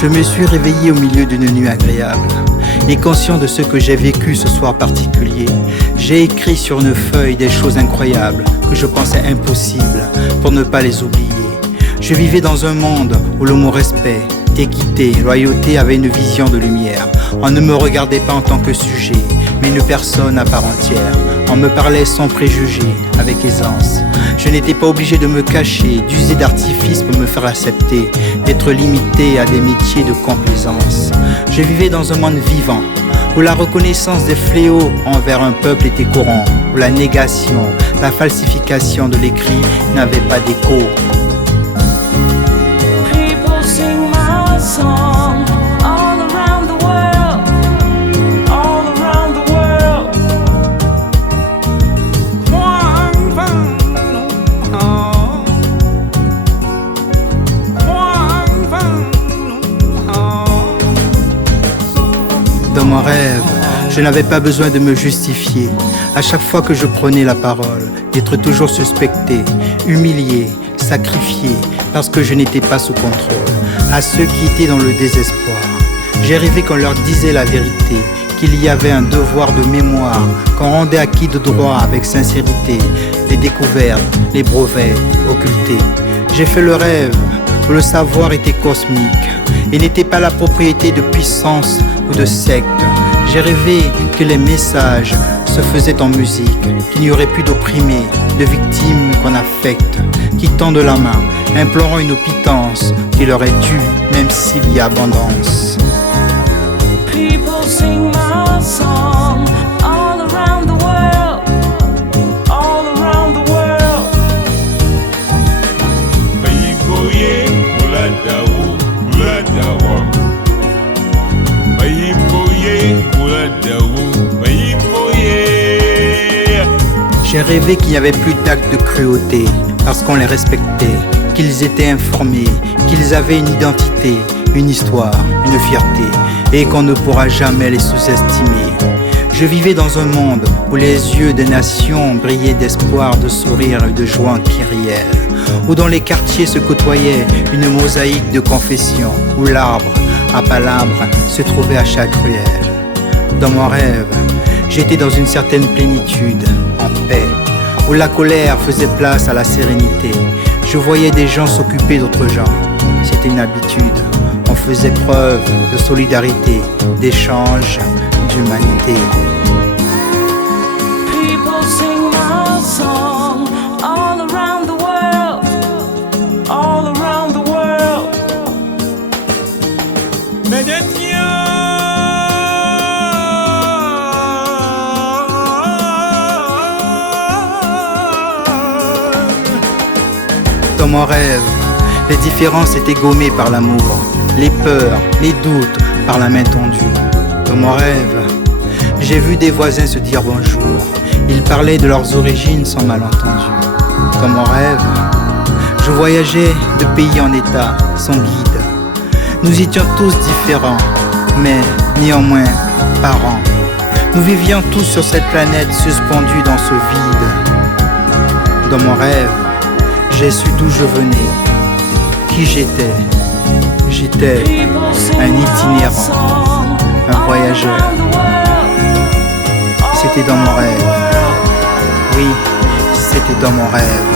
Je me suis réveillé au milieu d'une nuit agréable et conscient de ce que j'ai vécu ce soir particulier. J'ai écrit sur une feuille des choses incroyables que je pensais impossibles pour ne pas les oublier. Je vivais dans un monde où le mot respect, équité, loyauté avait une vision de lumière. On ne me regardait pas en tant que sujet, mais une personne à part entière. On me parlait sans préjugés, avec aisance. Je n'étais pas obligé de me cacher, d'user d'artifice pour me faire accepter, d'être limité à des métiers de complaisance. Je vivais dans un monde vivant, où la reconnaissance des fléaux envers un peuple était courant, où la négation, la falsification de l'écrit n'avait pas d'écho. Dans mon rêve, je n'avais pas besoin de me justifier. À chaque fois que je prenais la parole, d'être toujours suspecté, humilié, sacrifié, parce que je n'étais pas sous contrôle. À ceux qui étaient dans le désespoir, j'ai rêvé qu'on leur disait la vérité, qu'il y avait un devoir de mémoire, qu'on rendait acquis de droit avec sincérité, les découvertes, les brevets occultés. J'ai fait le rêve où le savoir était cosmique et n'était pas la propriété de puissance ou de secte. J'ai rêvé que les messages se faisaient en musique, qu'il n'y aurait plus d'opprimés, de victimes qu'on affecte, qui tendent la main, implorant une pitance qui leur est due, même s'il y a abondance. People sing my song all around the world, all around the world. J'ai rêvé qu'il n'y avait plus d'actes de cruauté, parce qu'on les respectait, qu'ils étaient informés, qu'ils avaient une identité, une histoire, une fierté, et qu'on ne pourra jamais les sous-estimer. Je vivais dans un monde où les yeux des nations brillaient d'espoir, de sourire et de joie kyrielle, où dans les quartiers se côtoyait une mosaïque de confessions, où l'arbre à palabre se trouvait à chaque ruelle. Dans mon rêve, j'étais dans une certaine plénitude, en paix, où la colère faisait place à la sérénité. Je voyais des gens s'occuper d'autres gens, c'était une habitude. On faisait preuve de solidarité, d'échange, d'humanité. People sing my song all around the world, all around the world. Dans mon rêve, les différences étaient gommées par l'amour, les peurs, les doutes par la main tendue. Dans mon rêve, j'ai vu des voisins se dire bonjour. Ils parlaient de leurs origines sans malentendu. Dans mon rêve, je voyageais de pays en état, sans guide. Nous étions tous différents, mais néanmoins parents. Nous vivions tous sur cette planète suspendue dans ce vide. Dans mon rêve, j'ai su d'où je venais, qui j'étais. J'étais un itinérant, un voyageur. C'était dans mon rêve. Oui, c'était dans mon rêve.